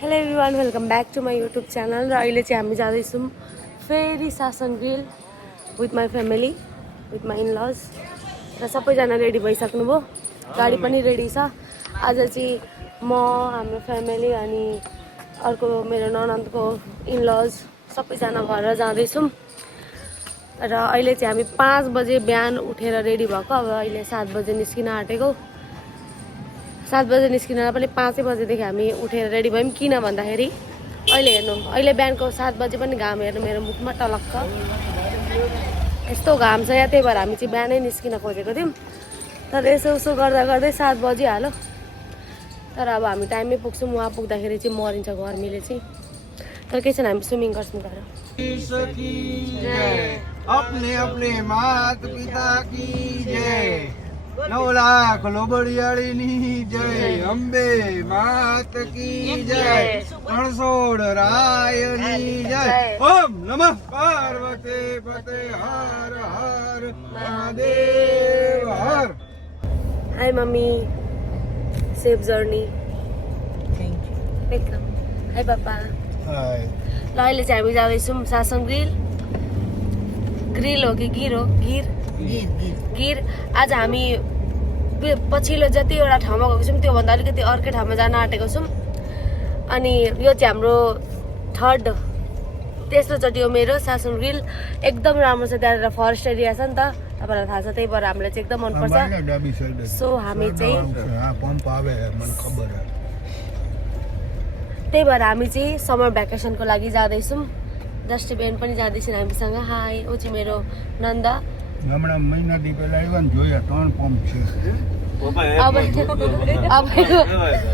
Hello everyone, welcome back to my YouTube channel. र अहिले चाहिँ हामी जाँदैछौँ फेरि सासन grill with my family, with my in-laws. र सबैजना रेडी भइसक्नु भयो, गाडी पनि रेडी छ। आज चाहिँ म, हाम्रो फ्यामिली अनि अर्को मेरो ननन्दको इनलज सबैजना भएर जाँदैछौँ। र अहिले चाहिँ हामी 5 बजे बिहान उठेर रेडी भएको। अब अहिले 7 बजे निस्किन आँटेको। 7 बजे निस्किँदा पनि 5 बजेदेखि हामी उठेर रेडी भयौँ। किन भन्दाखेरि अहिले हेर्नु, अहिले बिहानको 7 बजे पनि घाम हेर्नु मेरो मुखमा टलक्क यस्तो घाम छ यहाँ। त्यही भएर हामी चाहिँ बिहानै निस्किन खोजेको थियौँ, तर यसो उसो गर्दा गर्दै 7 बजिहाल्यो। तर अब हामी टाइममै पुग्छौँ। उहाँ पुग्दाखेरि चाहिँ मरिन्छ गर्मीले चाहिँ। तर के छैन, हामी स्विमिङ गर्छौँ गएर। अपने अपने माता पिता की जय, 9 लाख लोबड़ियाळीनी जय, अंबे मात की जय, रणछोड़ रायनी जय, ओम नमः पार्वती पते हर हर महादेव हर। हाय मम्मी, सेफ जर्नी। वेलकम। हाय पापा। हाय। ल अहिले चाहिँ हामी जाँदैछौँ सासन ग्रिल। ग्रिल हो कि गिर हो? गिर। आज हामी पछिल्लो जतिवटा ठाउँमा गएको छौँ त्योभन्दा अलिकति अर्कै ठाउँमा जान आँटेको छौँ। अनि यो चाहिँ हाम्रो तेस्रोचोटि हो मेरो सासन ग्रिल। एकदम राम्रो छ। त्यहाँनिर फरेस्ट एरिया छ नि त, तपाईँलाई थाहा छ। त्यही भएर हामीलाई चाहिँ एकदम मनपर्छ। सो हामी चाहिँ त्यही भएर हामी चाहिँ समर भ्याकेसनको लागि जाँदैछौँ। जस्ट बिहान पनि जाँदैछौँ हामीसँग। हाई, ऊ चाहिँ मेरो नन्दा। हमણાં મહિના દી પહેલા આવ્યા ને જોયા 3 પંપ છે।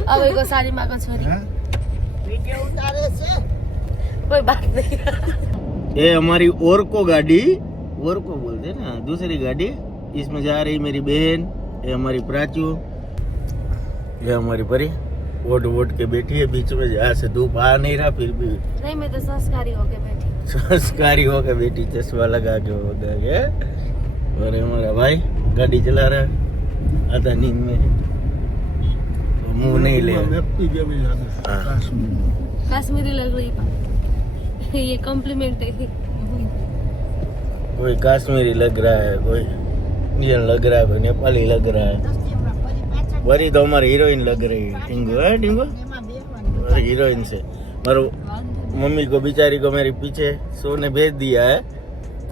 अबैको सारीमाको छोरी भिडियो उतारे से कोई बात नहीं। ये हमारी ओरको गाड़ी, ओरको बोलते हैं ना, दूसरी गाड़ी। इसमें जा रही मेरी बहन, ये हमारी प्राचू, ये हमारी परी। वोट के बैठी है बीच में, जहाँ से धूप आ नहीं रहा फिर भी नहीं, मैं तो संस्कारी होके बैठी। संस्कारी होकर बैठी, चश्मा लगा के होगा के। और हमारा भाई गाड़ी चला रहा है, आता नींद में, मुंह नहीं ले। कश्मीरी लग रही ये कॉम्प्लीमेंट है। कोई कश्मीरी लग रहा है, कोई इंडियन लग रहा है, कोई नेपाली लग रहा है। वरी तो हमारी हीरोइन लग रही है, टिंगू है टिंगू हीरोइन से। और मम्मी को बेचारी को मेरे पीछे सोने भेज दिया है,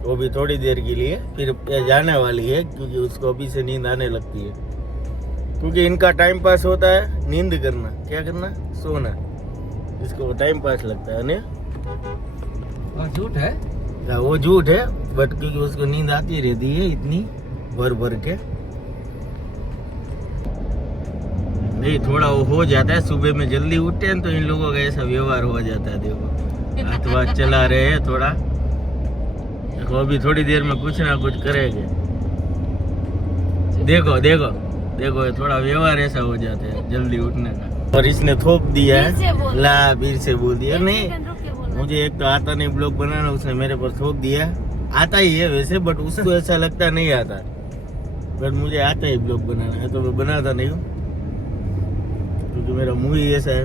वो भी थोड़ी देर के लिए, फिर जाने वाली है क्योंकि उसको अभी से नींद आने लगती है। क्योंकि इनका टाइम पास होता है नींद करना, क्या करना, सोना। इसको टाइम पास लगता है ना। झूठ है वो झूठ है, बट क्योंकि उसको नींद आती रहती है इतनी भर भर के। नहीं, थोड़ा वो हो जाता है, सुबह में जल्दी उठते हैं तो इन लोगों का ऐसा व्यवहार हो जाता है। देखो अथवा चला रहे हैं थोड़ा, देखो अभी थोड़ी देर में कुछ ना कुछ करेंगे। देखो देखो देखो, थोड़ा व्यवहार ऐसा हो जाता है जल्दी उठने का। और इसने थोप दिया है, ला फिर से बोल दिया। नहीं, मुझे एक तो आता नहीं ब्लॉग बनाना, उसने मेरे पर थोप दिया। आता ही है वैसे, बट उसको ऐसा लगता नहीं आता, बट मुझे आता ही ब्लॉग बनाना है, तो मैं बनाता नहीं हूँ क्योंकि मेरा मुंह ही ऐसा है।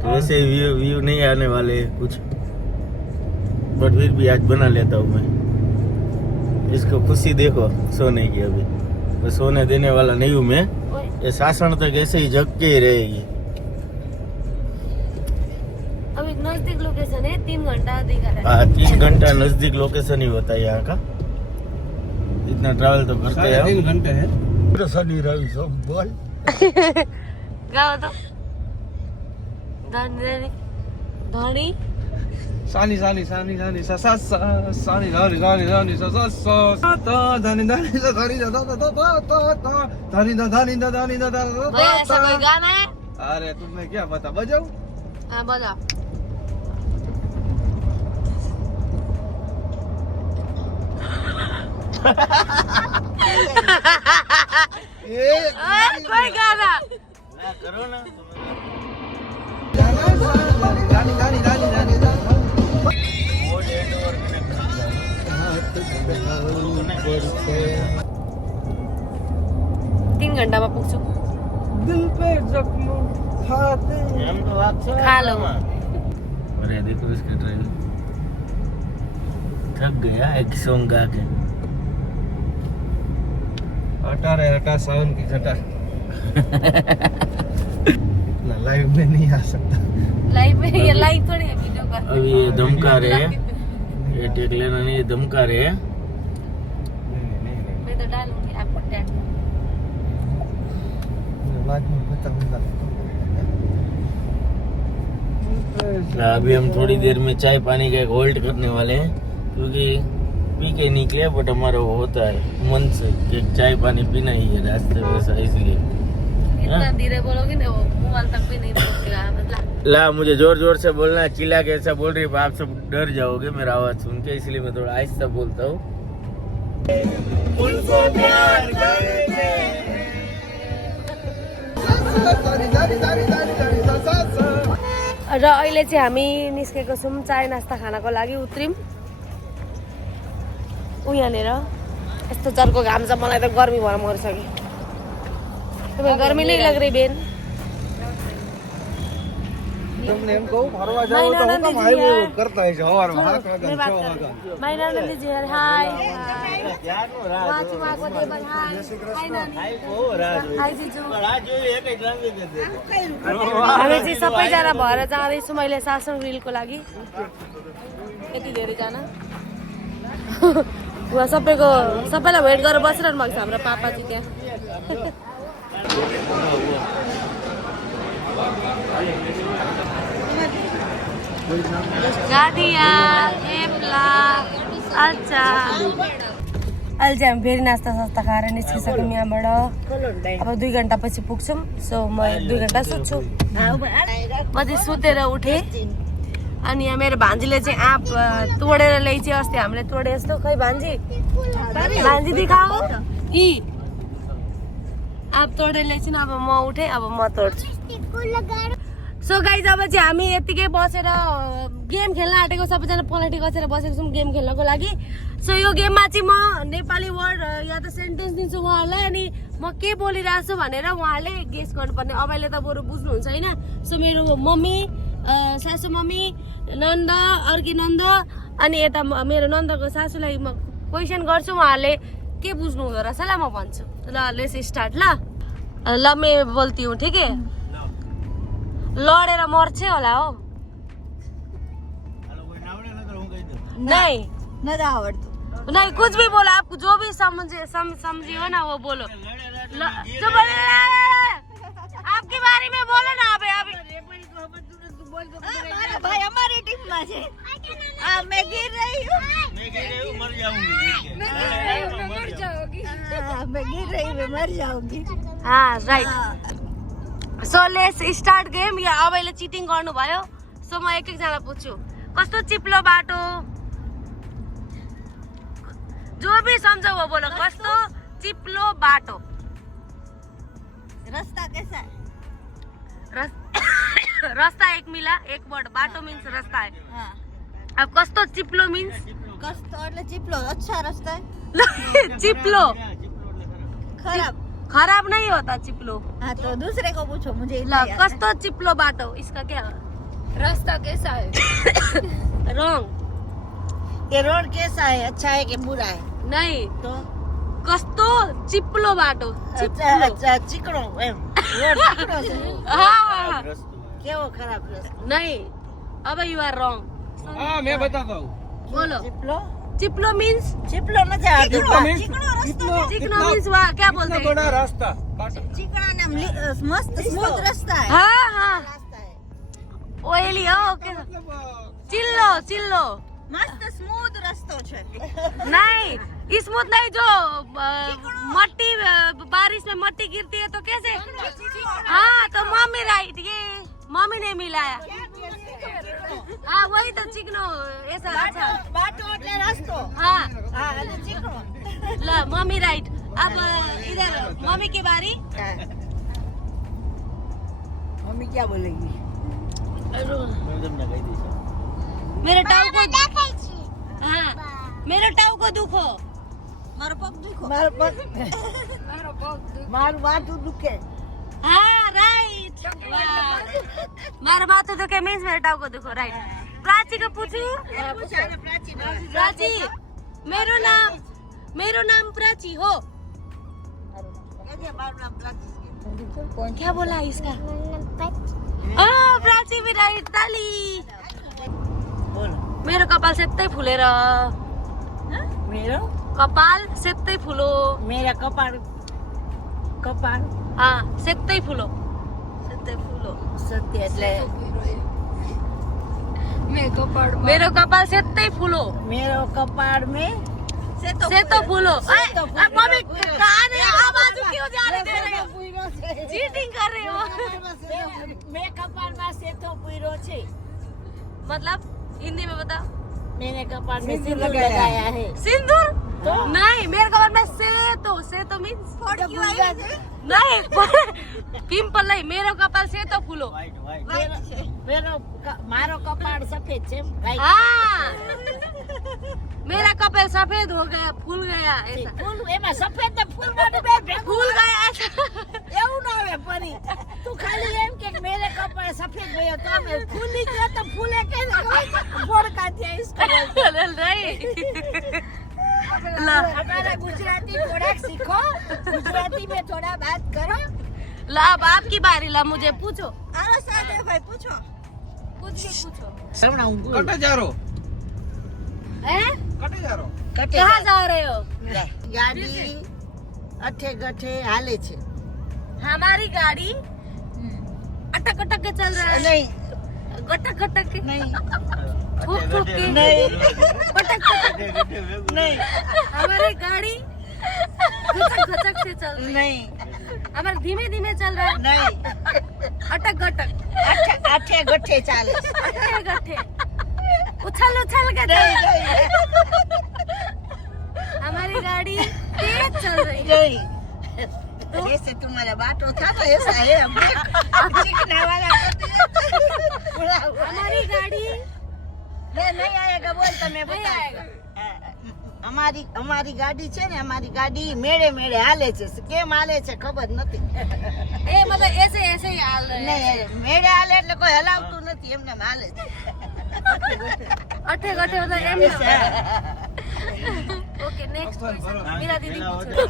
तो ऐसे व्यू नहीं आने वाले कुछ, बट फिर भी आज बना लेता हूँ मैं। इसको खुशी देखो सोने की। अभी मैं सोने देने वाला नहीं हूँ मैं, ये सासन तक ऐसे ही जग के ही रहेगी। अभी नजदीक लोकेशन है, 3 घंटा दिखा रहा है। हाँ, 3 घंटा नजदीक लोकेशन ही होता है यहाँ का। इतना ट्रैवल तो करते हैं। 3 घंटे है। शनि रवि सब बोल गाओ तो धनी धनी सानी सानी सानी सानी सा सा सा सानी सानी सानी सानी सा सा सा ता धनी धनी सा धनी दा दा दा दा दा दा धनी दा धनी दा धनी दा दा भैया ऐसा कोई गाना है? अरे तुम्हें क्या पता, बजाओ। हाँ बजा। कोई गाना करो ना। रानी रानी रानी रानी 3 घन्टामा पुग्छु। दिल पे जख्म खाते हम तो बात से खा लो। अरे देखो इसका ड्राइवर थक गया एक सॉन्ग गा के। हटा रे हटा सावन की छटा। इतना लाइव में नहीं आ सकता। लाइव में ये लाइव थोड़ी है वीडियो का। अभी ये धमका रहे हैं, ये टेक लेना नहीं, ये धमका रहे हैं। मैं तो डालूंगी आपको टैग। बाद में बताऊंगा। अभी हम थोड़ी देर में चाय पानी का एक होल्ड करने वाले हैं, क्योंकि पी के निकले बट हमारा वो होता है मन से कि चाय पानी पीना ही है रास्ते में, ऐसा इसलिए। इतना धीरे बोलोगे ना वो मोबाइल तक भी नहीं पहुंचेगा मतलब। ला मुझे जोर जोर से बोलना है, चिल्ला के ऐसा बोल रही है आप सब डर जाओगे मेरा आवाज सुन के, इसलिए मैं थोड़ा आहिस्ता बोलता हूँ। र अहिले चाहिँ हामी निस्केको छौँ चाय नास्ता खानको लागि। उत्रिम ऊ यहाँनिर यस्तो चर्को घाम छ, मलाई त गर्मी भएर मरिसक्यो। तुम्हें गर्मी नहीं लग रही बेन? तुमने हमको भरवा जाओ तो हुक्म हाई वो करता है जवार में हाथ मेरी बात कर। माय नंदी जी हाय वाची मां को दे बन हाय हाय नानी हाय जीजू। हामी चाहिँ सबैजना भएर जाँदैछु मैले सासन ग्रिलको लागि। यति धेरैजना उहाँ सबैलाई वेट गरेर बसिरहनु भएको छ हाम्रो पापाजी त्यहाँ। गाडिया एप्ला अच्छा अहिले चाहिँ हामी फेरि नास्ता सास्ता खाएर निस्किसक्यौँ यहाँबाट। अब 2 घन्टा पछि पुग्छौँ। सो म 2 घन्टा सुत्छु। म चाहिँ सुतेर उठेँ अनि यहाँ मेरो भान्जीले चाहिँ आँप तोडेर ल्याइछ। अस्ति हामीले तोडे जस्तो। खै भान्जी भान्जी दिखाओ यी आँप तोडेर ल्याइछन्। अब म उठेँ, अब म तोड्छु। सो गाइज अब चाहिँ हामी यतिकै बसेर गेम खेल्न आँटेको, सबैजना पलेटी कसेर बसेको छौँ गेम खेल्नको लागि। सो यो गेममा चाहिँ म नेपाली वर्ड या त सेन्टेन्स दिन्छु उहाँहरूलाई, अनि म के बोलिरहेको छु भनेर उहाँहरूले गेस गर्नुपर्ने। अबैले त बरु बुझ्नुहुन्छ होइन। सो मेरो मम्मी सासू मम्मी नन्द अर्की नन्द अनि यता मेरो नन्दको सासूलाई म क्वेसन गर्छु, उहाँहरूले के बुझ्नु हुँदो रहेछ ल म भन्छु। ल लेट्स स्टार्ट। ल मैं बोलती हूँ ठीक है। लडेर मर्छ होला हो? नहीं नहीं कुछ भी बोलो, आपको जो भी समझी हो ना वो बोलो। जो बोले आपके बारे में बोलो ना। अभी भाई हमारी टीम में है। मैं गिर रही हूँ मर जाऊंगी। मैं गिर रही हूँ मर जाऊंगी। हाँ right. So let's start game. या अबैले चिटिङ गर्नुभयो। सो म एक एकजना पुग्छु। कस्तो चिप्लो बाटो, जो भी समझो वो बोलो। कस्तो चिप्लो बाटो। रास्ता कैसा है? रास्ता एक मिला एक वर्ड, बाटो मीन्स रास्ता है। हाँ। अब कस्तो चिप्लो मीन्स कस्तो चिप्लो अच्छा रास्ता है। चिप्लो खराब खराब नहीं होता चिप्लो। हाँ तो दूसरे को पूछो मुझे। कस्तो चिप्लो बाटो, इसका क्या रास्ता कैसा है? रॉन्ग। ये रोड कैसा है? अच्छा है कि बुरा है? नहीं तो कस्तो चिप्लो बाटो। अच्छा चिकनो रोड चिकनो से हाँ क्या वो खराब रास्ता? नहीं, अब यू आर रॉन्ग। हाँ मैं बताता हूँ। बोलो चिप्लो चिप्लो मीन्स चिप्लो न जा चिकनो मीन्स चिकनो मीन्स क्या बोलते हैं? बड़ा रास्ता चिकना नाम मस्त स्मूथ रास्ता है। हाँ हाँ रास्ता है ओइली हो ओके। चिल्लो चिल्लो मस्त स्मूथ रास्ता है। नहीं स्मूथ नहीं, जो मट्टी बारिश में मट्टी गिरती है तो कैसे। हाँ तो मम्मी राइट, ये मम्मी ने मिलाया। हाँ वही तो चिकनो ऐसा अच्छा बाटो એટલે રસ્તો। हाँ हाँ અને ચીકણો। ल मम्मी राइट। अब इधर मम्मी की बारी। मम्मी क्या बोलेगी? मेरो टाउको हाँ मेरो टाउको दुखो। મારો પગ દુખો। મારો પગ મારું માથું દુખે। हाँ राइट मारा माथा तो क्या मीन्स मेरे टाव को देखो राइट प्राची का पूछू प्राची मेरो नाम प्राची हो क्या बोला इसका प्राची भी राइट ताली मेरो कपाल सेत्तै फुलेर मेरो कपाल सेत्तै फुलो मेरा कपाल कपाल सेत्तै फुलो सत्य એટલે मेरो कपाल सेत्तै फुलो मेरो कपाल में सेतो फुलो मम्मी कहाँ ने आवाज क्यों जाने दे रही हो चीटिंग कर रही हो मैं कपाल में सेतो पूरो छे मतलब हिंदी में बताओ मैंने कपाल में सिंदूर लगाया है सिंदूर नहीं मेरे कपाल में सेतो मीन्स नहीं पिंपल नहीं मेरो कपाल सेतो फूलो मारो कपाल सफेद छे हाँ मेरा कपाल सफेद हो गया फूल गया ऐसा फूल एमा सफेद तो फूल मोटे बे फूल गया ऐसा એવું ના આવે પરી તું ખાલી એમ કે મેરે કપાળ સફેદ ગયો તો મે ફૂલી ગયો તો ફૂલે કે ફોડ કાઢ્યા इसको नहीं हमारा गुजराती थोड़ा सीखो गुजराती में थोड़ा बात करो ला अब आपकी बारी ला मुझे पूछो आलो सादे भाई पूछो कुछ भी पूछो कटे जा रो हैं कटे जा रो कहाँ जा रहे हो गाड़ी अठे गठे हाले छे हमारी गाड़ी अटक अटक के चल रहा है नहीं गटक गटक के नहीं ठोक ठोक के नहीं पटक पटक नहीं हमारी गाड़ी घचक घचक से चल रही है नहीं हमारा धीमे धीमे चल रहा है नहीं अटक गटक अठे गठे चाले अटके गठे उछल उछल के चल नहीं रहा है हमारी गाड़ी तेज चल रही है नहीं जैसे तुम्हारा बाटो था ना ऐसा है हम चिकना वाला हमारी गाड़ी नहीं आएगा बोल तो मैं नहीं आएगा અમારી ગાડી છે ને અમારી ગાડી મેળે મેળે હાલે છે કેમ હાલે છે ખબર નથી ए मतलब ऐसे ऐसे ही हाल रहे हैं નહીં મેળે હાલે એટલે કોઈ હલાવતું નથી એમને હાલે છે अठे गठे मतलब एम ओके नेक्स्ट मेरा दीदी पूछो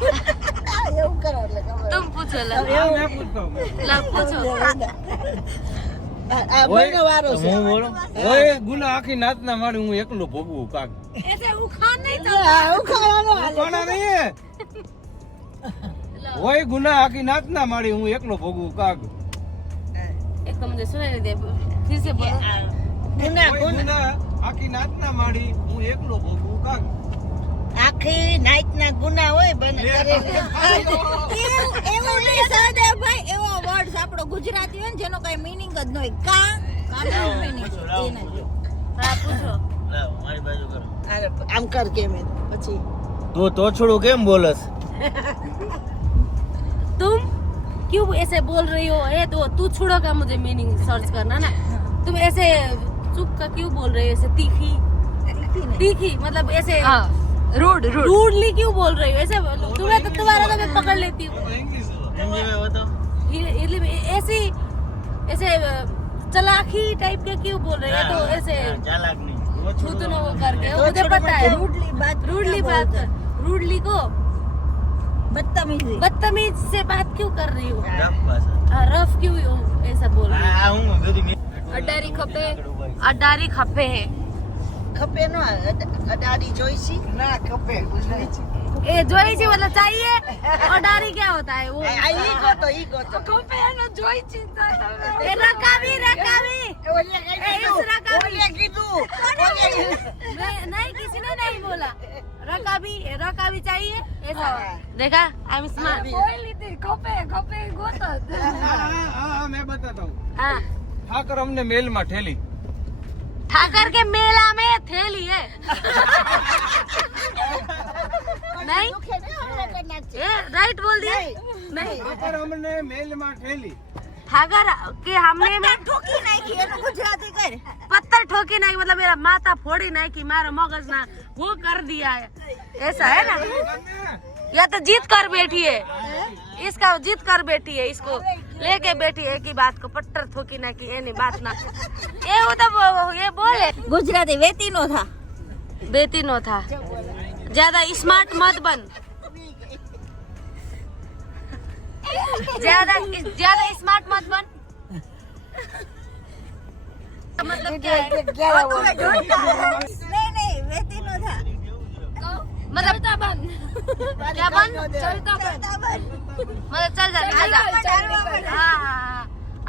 એવું કરો એટલે ખબર तुम पूछो ला मैं पूछता हूँ ला पूछो આ બોલનો વારો છે હું બોલું ઓય ગુના આખી નાત ના મારી હું એકલો ભોગવું કાક ऐसे उखान नहीं चल ઉખાડવાનો કોના નહીં હે ઓય ગુના આખી નાત ના મારી હું એકલો ભોગવું કાક एक तो मुझे सुनाई नहीं दे फिर से बोलो ગુના ઓય ગુના ગુના આખી નાત ના મારી હું એકલો ભોગવું કાક આખી નાઈટ ના ગુના હોય બને એવું નહીં સહદેવભાઈ એવો વર્ડ આપણો ગુજરાતી હોય ને જેનો કઈ મીનિંગ જ ન હોય કા કાનો મીનિંગ એના જો हाँ पूछो લાવ મારી બાજુ કરો આમ કર કે મેં પછી તું તોછડું કેમ બોલસ तुम क्यों ऐसे बोल रही हो ये तो तू छोड़ो का मुझे मीनिंग सर्च करना ना तुम ऐसे चुप का क्यों बोल रही हो ऐसे तीखी तीखी मतलब ऐसे रूडली क्यों बोल रही हो ऐसे तुम्हें तो तुम्हारा तो मैं पकड़ लेती हूँ इंग्लिश हिंदी में बताओ ऐसे ऐसे चलाकी टाइप के क्यों बोल रहे हो तो ऐसे चालाक नहीं छू तो वो करके मुझे पता है रूडली बात रूडली को બદતમીજી बदतमीज से बात क्यों कर रही हो रफ भाषा रफ क्यों हो ऐसा बोल रही हो આ હું કદી अडारी खपे है ખપે નો અડાડી જોઈશી ના ખપે ગુજરાતી ए जोई जी मतलब चाहिए अडारी क्या होता है वो આ ઈ ગોતો खपे है ना जोई चिंता ए रकावी ઓલે કીધું नहीं किसी ने नहीं बोला रकावी चाहिए ऐसा देखा आई एम स्मार्ट खपे गोता हाँ मैं बताता हूँ हाँ ठाकर हमने मेल में ठेली ठाकर के मेला में थैली है नहीं राइट बोल दिया नहीं ठाकर हमने मेल में ठेली ठाकर के हमने में ઠોકી નાખી એનું ગુજરાતી કર पत्थर ठोकी नहीं मतलब मेरा माथा फोड़ी नहीं कि मारा मगज ना वो कर दिया है ऐसा है ना या तो जीत कर बैठी है, इसका जीत कर बैठी है, इसको लेके बैठी है की बात को पट्टर ठोकी ना की एनी बात ना ये वो तो ये बोले गुजराती वेती नो था बेटी नो था। ज्यादा स्मार्ट मत बन, ज्यादा स्मार्ट मत बन। मतलब क्या है? नहीं वेती नो था मतलब क्या बन? मतलब चल जा हाँ।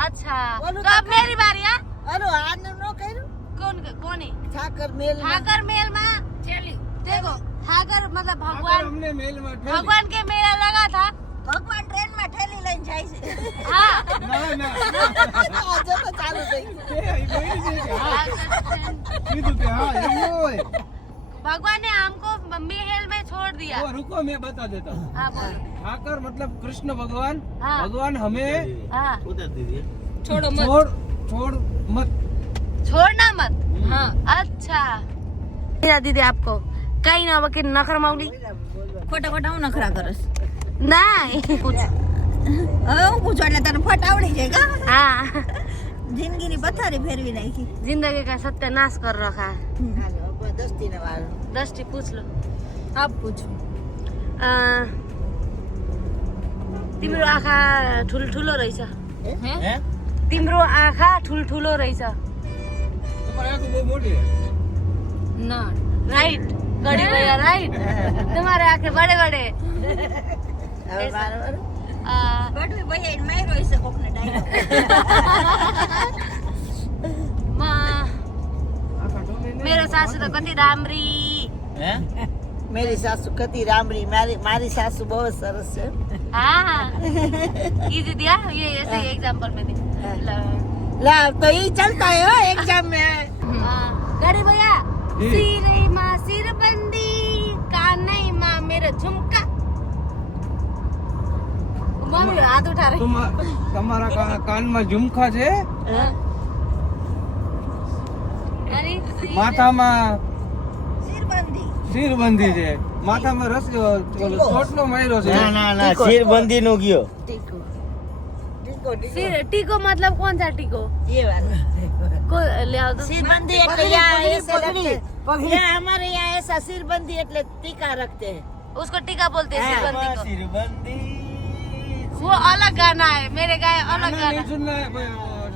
अच्छा तो अब मेरी बारी है। अरे आन नो करू कौन है? ठाकर मेल ठाकर मेल में देखो ठाकर मतलब भगवान भगवान के मेला लगा था। भगवान ट्रेन में ठेली लઈને જાય છે हाँ આજે તો ચાલુ થઈ भगवान ने हमको महल में छोड़ दिया। रुको मैं बता देता हूँ। हाँ बोलो। ठाकर मतलब कृष्ण भगवान। हाँ। भगवान हमें हाँ उधर दीजिए। छोड़ मत छोड़ना मत। हाँ अच्छा दीदी आपको कहीं ना वकील नखर माउली ખોટા ખોટા હું નખરા કરસ नहीं कुछ હવે હું પૂછું એટલે તને ફટ આવડી જાય કા हाँ જિંદગીની પથારી ફેરવી નાખી जिंदगी का सत्यानाश कर रखा है। હાલો હવે દસ્તીને વાળ दृष्टि पूछ लो। આપ પૂછો तिम्रो आँखा ठुल्ठुलो रहेछ। हैं? तिम्रो आँखा ठुल्ठुलो रहेछ। तुम्हारे आंखें बहुत मोटी है। ना राइट गड़ी भैया राइट तुम्हारे आँखें बड़े बड़े। હવે બરાબર आ, બટવી ભાઈ એને માર્યો હશે કોકને ડાયલોગ म- मेरो सासू त कति राम्री। हैं? मेरी सासू कति राम्री मारी सासू बहुत सरस है हाँ इजी दिया ये ऐसे एग्जाम्पल में दी। ला तो ये चलता है हो एग्जाम में गड़ी भैया सिरैमा सिरबन्दी कानैमा मेरो झुम्का। मम्मी हाथ उठा रही। તમારા કાનમાં ઝુમખા છે, अरे માથામાં सिरबंदी શીરબંધી છે, માથામાં ચોટલો માર્યો છે। ના ના ના શીરબંધી નો ગયો। टीको टीको सिर टीको मतलब कौन सा टीको ये वाला को ले आओ तो। सिरबंदी એટલે यहाँ ऐसे रखते हैं यहाँ हमारे यहाँ ऐसा सिरबंदी એટલે टीका रखते हैं उसको टीका बोलते हैं सिरबंदी को। શીરબંધી वो अलग गाना है मेरे गाए अलग गाना गाना। नहीं सुनना है,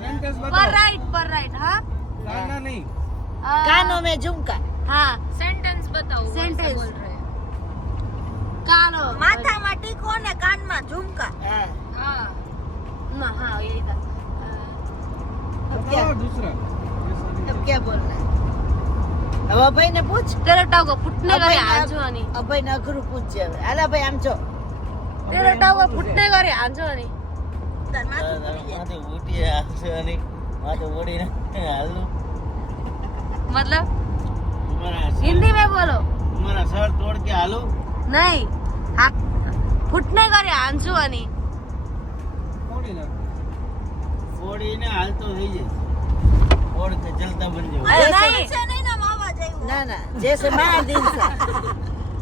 सेंटेंस पर बताओ। राइट हाँ गाना नहीं। कानों में झुमका हाँ सेंटेंस बताओ। सेंटेंस कानो माथाમાં ટીકો ને કાનમાં ઝુમકા हाँ ना हाँ यही था। अब क्या बताओ दूसरा। अब क्या बोलना है अब अभय ने पूछ तेरो टाउको फुट्ने गरे अभय हान्छु अनि अभय ने अघरू पूछ्यो હવે હાલ અભય આમ છો तेरो टाउको फुट्ने गरे हान्छु अनि તાર માથું ફૂટી જાય માથે ઉઠી આવશે અને માથે ઓડીને હાલું। मतलब તમારા हिंदी में बोलो। તમારા સર તોડ કે હાલું। नहीं हात फुट्ने गरे हान्छु अनि થોડી ના। ઓડીને હાલતો થઈ જાય। ઓડ કે જલતા બન જાય। अरे नहीं ના ના जैसे मार दिन्छ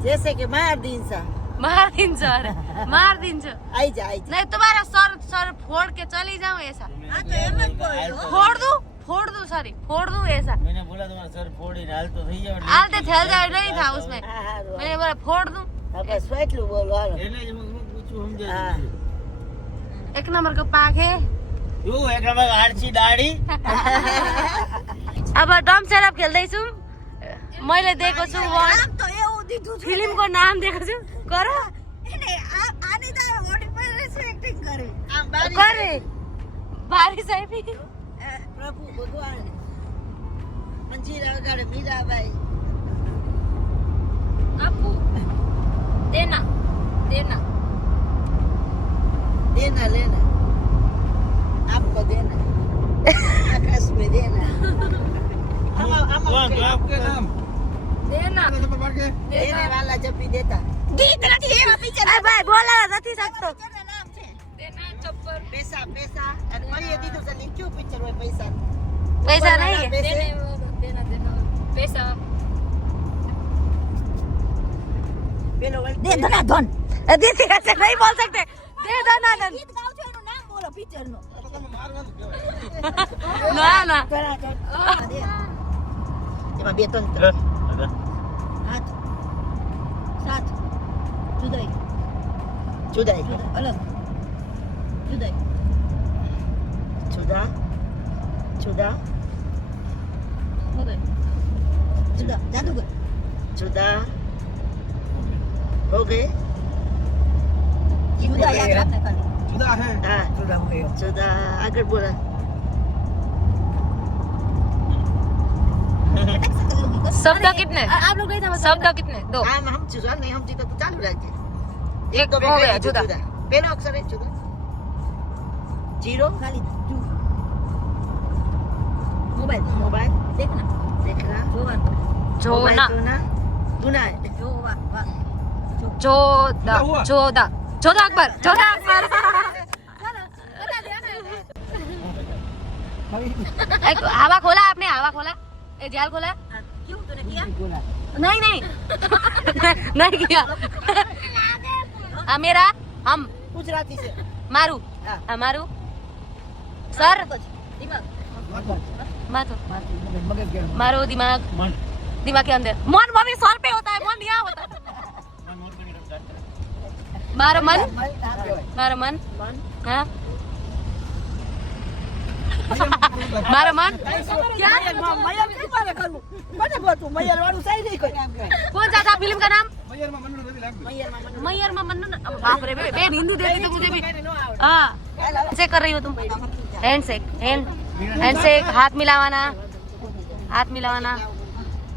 जैसे कि मार दिन्छ मार दिन्छ अरे मार दिन्छ। आइजा आइजा नहीं तुम्हारा सर फोड़ के चली जाऊं ऐसा फोड़ दूं सॉरी फोड़ दूं ऐसा। मैंने बोला तुम्हारा सर फोड़ीને હાલતો થઈ જાય એટલે आलते थैल जाए नहीं था उसमें मैंने बोला फोड़ दूं। હવે સ્વેટલું બોલો હાલો એને જ હું પૂછું સમજાય હા. एक नंबर का पाक है। यो एक नंबर आरसी दाढी। अब डम सेटअप खेल्दैछौँ। मैले दिएको छु આમ તો એવું દીધું છે फिल्मको नाम दिएको छु गर એને આની તો મોટી પર એક્ટિંગ કરે આમ બારી गरे बारिश आइपी પ્રભુ ભગવાન મંજીરા વગાડે મીરાબાઈ आपू देना देना देना लेना आपको देना आकाश में देना आपके नाम देना देने वाला जब भी देता गीत નથી એવા પિક્ચર अरे भाई बोला નથી सकतो। પિક્ચરનું નામ છે देना चप्पल પૈસા પૈસા અને મળીએ દીધું છે નીચું પિક્ચર હોય પૈસા पैसा नहीं है। पैसे देना पैसा પેલો દે ધના ધન दीदी ऐसे नहीं बोल सकते, दे दो ना ना ગીત ગાવ છો એનું નામ બોલો પિક્ચર નું ના ના એમાં બે ત્રણ હાથ સાત જુદાઈ જુદાઈ અલગ જુદાઈ જુદા જુદા જુદા જાદુગર જુદા हो गए जुदा याद रखना खाली जुदा है हाँ जुदा हो गए जुदा आगे बोला शब्द कितने आप लोग गए थे शब्द कितने दो हम जुदा नहीं हम जुदा तो चालू रहेंगे एक हो गया जुदा पहला अक्षर है जुदा जीरो खाली मोबाइल मोबाइल देखना देखना जोना गुना है चौदह चौदह चौदह अकबर चौदह अकबर हवा खोला आपने हवा खोला जाल खोला क्यों तूने किया नहीं नहीं नहीं किया मेरा हम गुजराती से मारू मारू सर दिमाग मारो दिमाग दिमाग के अंदर मन मम्मी सर पे होता है मन यहाँ होता है मारो मन हाँ मारो मन क्या मयर की बात करूं મને બોતું મયર વાળું સહી નહીં કોઈ कौन सा था फिल्म का नाम मयर में मन्नू रवि लाग मयर मन्नू बाप रे बे हिंदू देती तो मुझे भी हाँ से कर रही हो तुम हैंडशेक हाथ मिलावाना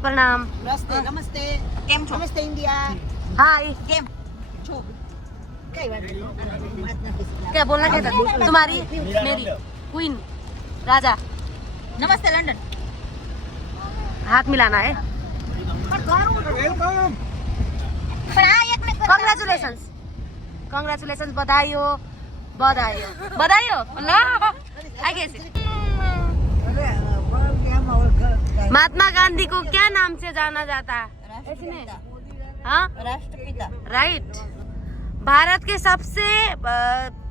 प्रणाम નમસ્તે નમસ્તે કેમ છો નમસ્તે ઇન્ડિયા हाय કેમ છો કઈ વાત નહીં क्या बोलना क्या था तुम्हारी मेरी क्वीन राजा નમસ્તે લંડન हाथ मिलाना है वेलकम પણ આ એક ને कांग्रेचुलेशंस बधाई हो अल्लाह आगे से महात्मा गांधी को क्या नाम से जाना जाता है हाँ રાષ્ટ્રપિતા राइट भारत के सबसे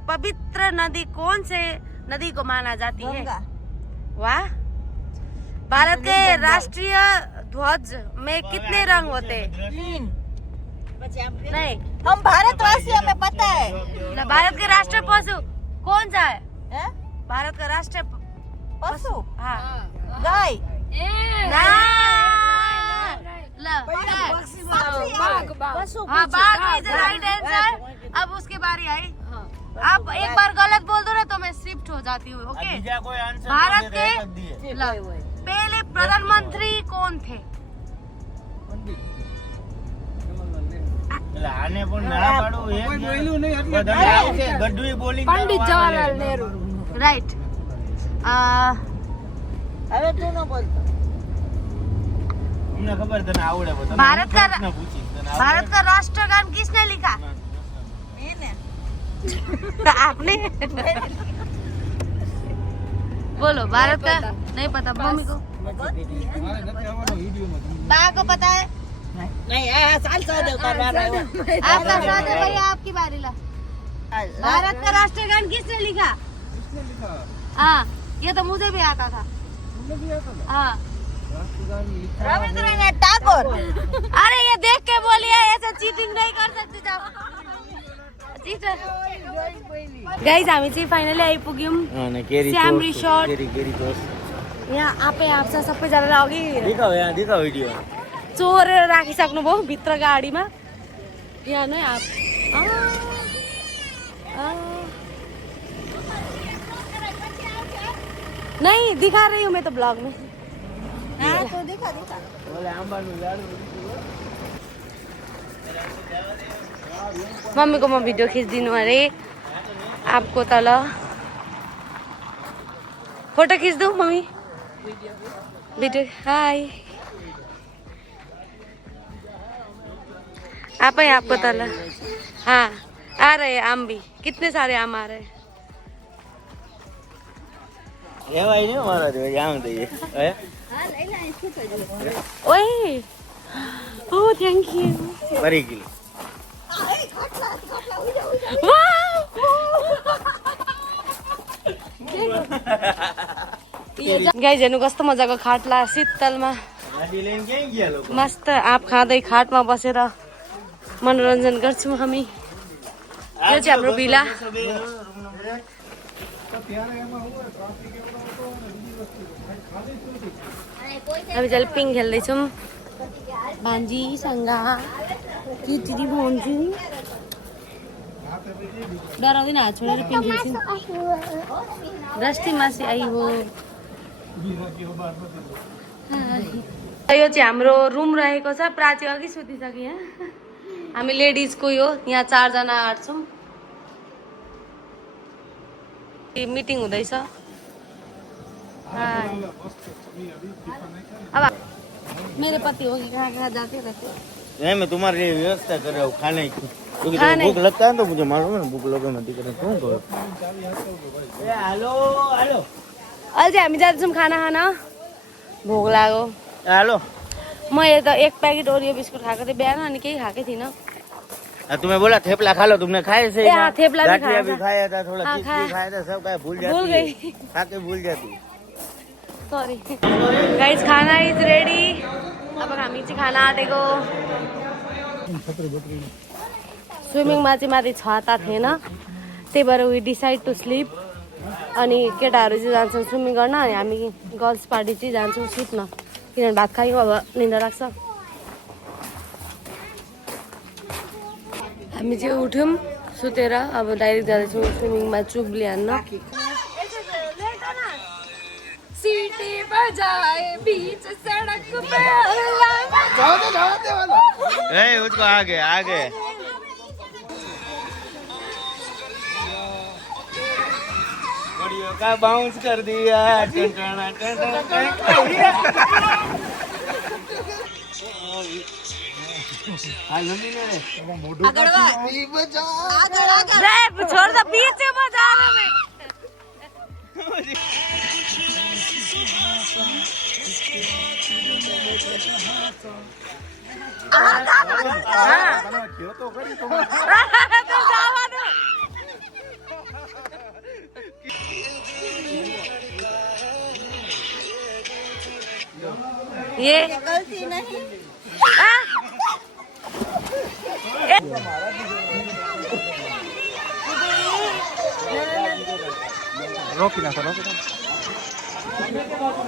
पवित्र नदी कौन से नदी को माना जाती है ગંગા वाह भारत के राष्ट्रीय ध्वज में कितने रंग होते हैं પછી આમ नहीं हम भारतवासी हमें पता है ना भारत के राष्ट्रीय पशु कौन सा है हैं भारत का राष्ट्रीय पशु हाँ गाय ना पशु हाँ बाघ इज राइट आंसर अब उसकी बारी आई आप एक बार गलत बोल दो ना तो मैं शिफ्ट हो जाती हूँ ओके कोई आंसर भारत के पहले प्रधानमंत्री कौन थे આને પણ ના પાડો કોઈ બોલ્યું નહીં એટલે બધા આવશે ગઢવી બોલિંગ पंडित जवाहरलाल नेहरू राइट હવે તું ન બોલતો તમને ખબર તને આવડે બધા ભારત का પૂછી તને भारत का राष्ट्रगान किसने लिखा એને आपने बोलो भारत का नहीं पता मम्मी को મારે નથી આવવાનો વિડિયોમાં बा को पता है નહીં આ ચાલ સો દેવ કરવા આવ્યો आपका साथ है भैया आपकी बारी ला भारत का राष्ट्रगान किसने लिखा किसने लिखा हाँ ये तो मुझे भी आता था तुमने भी आता था हाँ राष्ट्रगान लिखा રવિન્દ્રનાથ ટાગોર अरे ये देख के बोलिए ऐसे चीटिंग नहीं कर सकते जाओ गाइस हामी चाहिँ फाइनली आइपुग्यौँ અને કેરી શ્યામ ટોસ્ટ, resort. કેરી ટોસ્ટ. यहाँ आपै आप सबैजनालाई अघि દેખાવ यहाँ દેખાવ વિડિયો चोरेर राखिसक्नुभयो भित्र गाडीमा यहाँ नै आप नहीं दिखा रही हूँ मैं तो ब्लॉग में હા તો દેખા દેખા ઓલે આંબાનું ઝાડ मम्मी को म भिडियो खिचिदिनु अरे आपको तल फोटो खिच्दू मम्मी वीडियो हाय आप ही आपको तल हाँ आ रहे हैं आम भी कितने सारे आम आ रहे हैं કહેવાય નહીં મારા જોડે આમ થઈએ હે ओए ओ थैंक यू ફરી ગઈ गाइज हेर्नु कस्तो मजाको खाटला शीतलमा गाडी लिन कहीं गया लोग मस्त आँप खाँदै खाटमा बसेर मनोरञ्जन गर्छौँ हामी। यो चाहिँ हाम्रो भिला। हामी चाहिँ पिङ खेल्दैछौँ भान्जीसँग। किटी भन्छु डराउँदैन, हात छोडेर पिङ खेल्छौँ। दस्ती मासी आई हो। यो चाहिँ हाम्रो रुम रहेको छ। प्राची अघि सुतिसक्यो यहाँ। हामी लेडिजको यो यहाँ 4 जना आँट्छौँ। मिटिङ हुँदैछ। अब मेरे पति हो कि कहाँ कहाँ जाते रहते। नहीं मैं तुम्हारे लिए व्यवस्था कर रहा हूँ खाने की, क्योंकि तुम्हें भूख लगता है तो मुझे मालूम है ना, भूख लगे मैं दिक्कत क्यों करो। हेलो हेलो अहिले चाहिँ हामी जाँदैछौँ खाना खान। भोक लाग्यो। हेलो मैले त 1 प्याकेट ओरियो बिस्कुट खाएको थिएँ बिहान, अनि केही खाएकै थिइनँ। तुम्हें बोला थेपला खा लो, तुमने खाए से हाँ, थेपला भी खाया था। खाया था, थोड़ा हाँ, चिप्स भी खाया था, सब खाया, भूल भूल जाती गई। है, खा के भूल जाती है। सरी गाइज, खाना इज रेडी। अब हामी चाहिँ खाना आँटेको। स्विमिङमा चाहिँ माथि छाता थिएन, त्यही भएर वी डिसाइड टु स्लिप। अनि केटाहरू चाहिँ जान्छन् स्विमिङ गर्न, अनि हामी गर्ल्स पार्टी चाहिँ जान्छौँ सुत्न, किनभने भात खायौँ, अब निन्द्रा लाग्छ। हामी चाहिँ उठ्यौँ सुतेर, अब डाइरेक्ट जाँदैछौँ स्विमिङमा चुब्ली हान्न। सीटी बजाए बीच सड़क पे उसको आगे आगे का बाउंस कर दिया। छोड़ दो, पीछे मत आ रहा मैं। ये गलती नहीं। रोकी ना रोकी ना।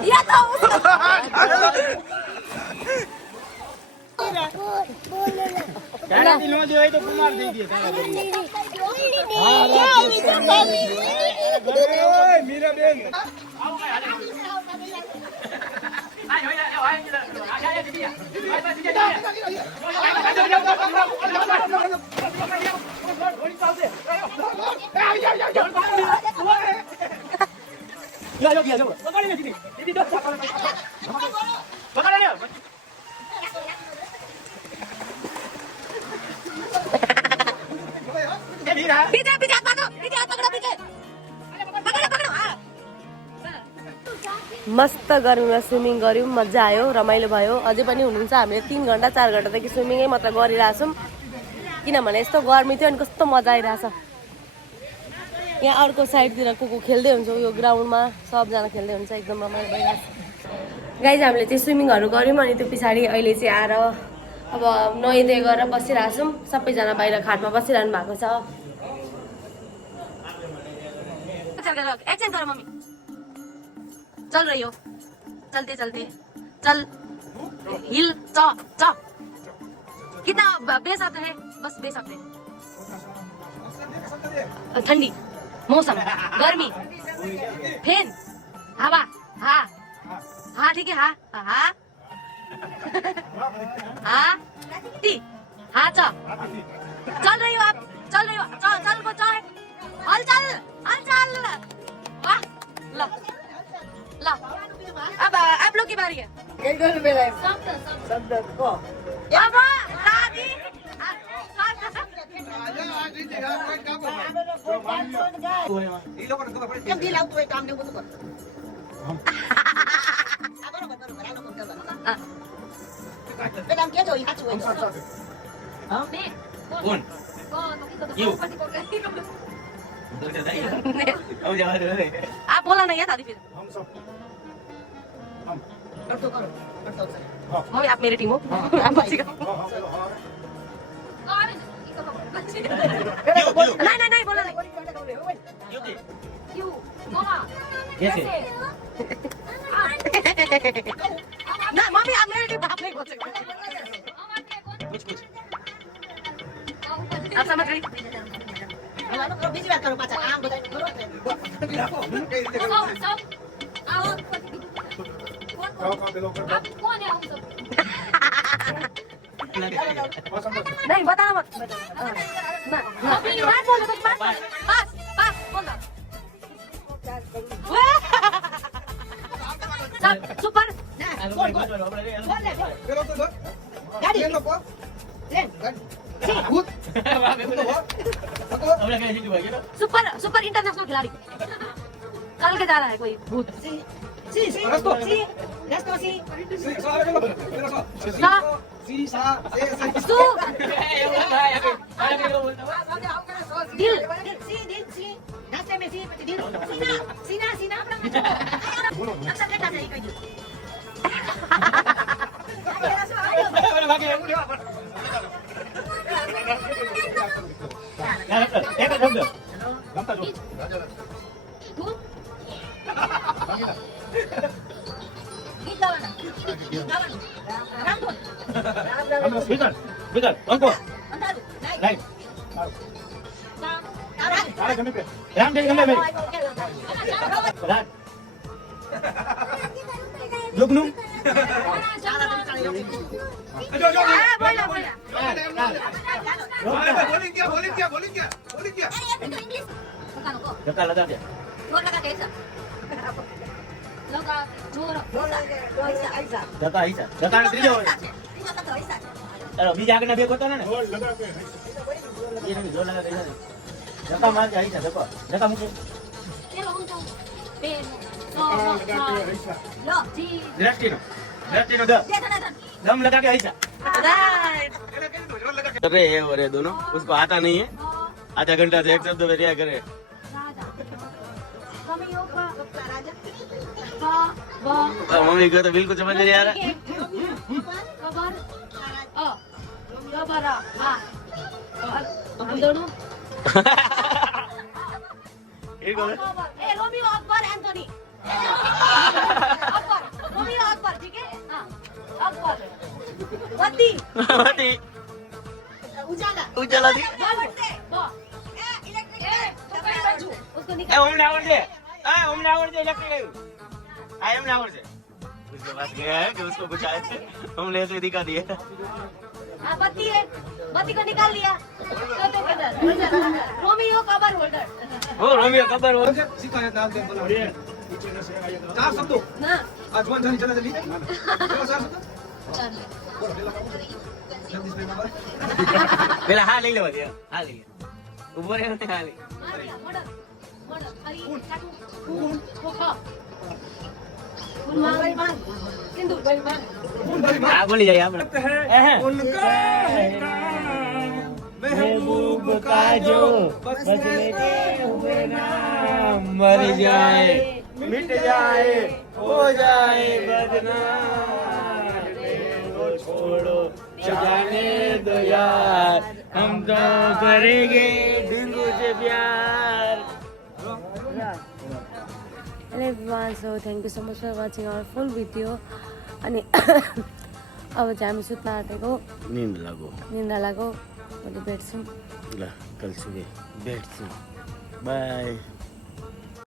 ये तो नो जो है तो कुमार दे दिए मेरा बेन। पीछे पीछे पकड़ो, पीछे हाथ पकड़ो, पीछे पकड़ो पकड़ो। मस्त गर्मीमा स्विमिङ गऱ्यौँ, मजा आयो, रमाइलो भयो। अझै पनि हुनुहुन्छ, हामीले 3 घन्टा 4 घन्टादेखि स्विमिङै मात्र गरिरहेछौँ, किनभने यस्तो गर्मी थियो अनि कस्तो मजा आइरहेछ। यहाँ अर्को साइडतिर को खेल्दै हुन्छ, यो ग्राउन्डमा सबजना खेल्दै हुन्छ, एकदम रमाइलो भइरहेछ। गाइज, हामीले चाहिँ स्विमिङहरू गऱ्यौँ, अनि त्यो पछाडि अहिले चाहिँ आएर अब नुहाइधुवाइ गरेर बसिरहेछौँ। सबैजना बाहिर खाटमा बसिरहनु भएको छ। एक्सन गर मम्मी, चल रही हो, चलते चलते चल, हिल च च। कितना बेसाते है, बस बेसाते। ठंडी मौसम, गर्मी, फैन, हवा, हाँ हाँ ठीक है, हाँ हाँ हाँ टी, हाँ च। चल रही हो आप, चल रही हो, चल चल को चल, हल चल हल चल। वाह, लो लो, अब आप लोग की बारी है। अब दादी Cái đám kia rồi hát chuối. कौन क्यों उधर का जाइए अब जा रहे हैं आप बोला नहीं है दादी फिर मम्मी आप मेरी टीम हो आप बच्ची का नहीं बोला नहीं क्यों कैसे ना मम्मी आप मेरी टीम आप नहीं बोल सकते कुछ आप समझ रही બીજી વાત કરો પાછા આમ બધા કરો नहीं बताना मत ना बोल बस बोल सुपर ગાડી લે सुपर इंटरनेशनल खिलाड़ी कल के जा रहा है कोई भूत સી રસ્તો સી सू दिल સી રસ્તે મે સી પછી દિલ સીના આપણા લક્ષણ કેટલા છે એ કહી દો ગીત ગાવાના बेटा अंको અંધારું राइट राम जय गंगा मेरी रात जुगनू बोला बोली क्या धक्का लगा दे જોર લગા કે ऐसा લગા જોર ऐसा ધક્કા આઈસા ધક્કા ને ત્રીજો चलो बीजा આગળ ના બે કોતા ને જોર લગા કે ये नहीं जोर लगा कैसा धक्का मार के आईसा धक्का मुझे પેલો હું તો પેન લો જી दृष्टि नो दम लगा के आईसा अरे ये हो रहे दोनों उसको आता नहीं है आधा घंटा से एक शब्द में रिया करे मम्मी को तो बिल्कुल समझ नहीं आ रहा हम दोनों Romeo Akbar Anthony Romeo Akbar ठीक है हाँ अकबर बत्ती मती उजाला उजाला दी उसको ए ओम नावर दे इलेक्ट्रिक आई आई एम नावर से उसके पास गया है कि उसको कुछ आए थे हमने ऐसे दिखा दिया हाँ बत्ती है बत्ती को निकाल लिया रोमियो कवर होल्डर वो रोमियो कबर वो सिखाया नाम दे बोलो 4 शब्दों ना आज वन जानी चला चली बोलो 4 शब्द जल्दी से बाबा पहला हां ले लेवा दे हां ले ऊपर है हां ले मॉडल मॉडल हरी चाकू कोखा भाई मान सिंदूर भाई मान हां बोली जाइए आप उनका है महबूब का जो बस लेके हुए नाम मर जाए मिट जाए हो जाए बदनाम वो छोड़ो जाने दो यार हम तो करेंगे डिंगू से प्यार Hello everyone, so thank you so much for watching our full video. अनि अब चाहिँ हामी सुत्न आँटेको नींद लगो निन्द्रा लाग्यो भोलि भेट्छौँ ला कल सुबह बैठ बाय